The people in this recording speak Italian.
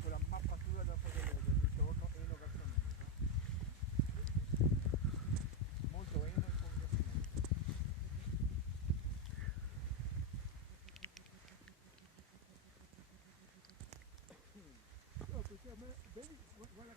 con la mappatura del ritorno Eno Gazzaniga. Molto Eno e completamente. No, perché a me, vedi, guarda,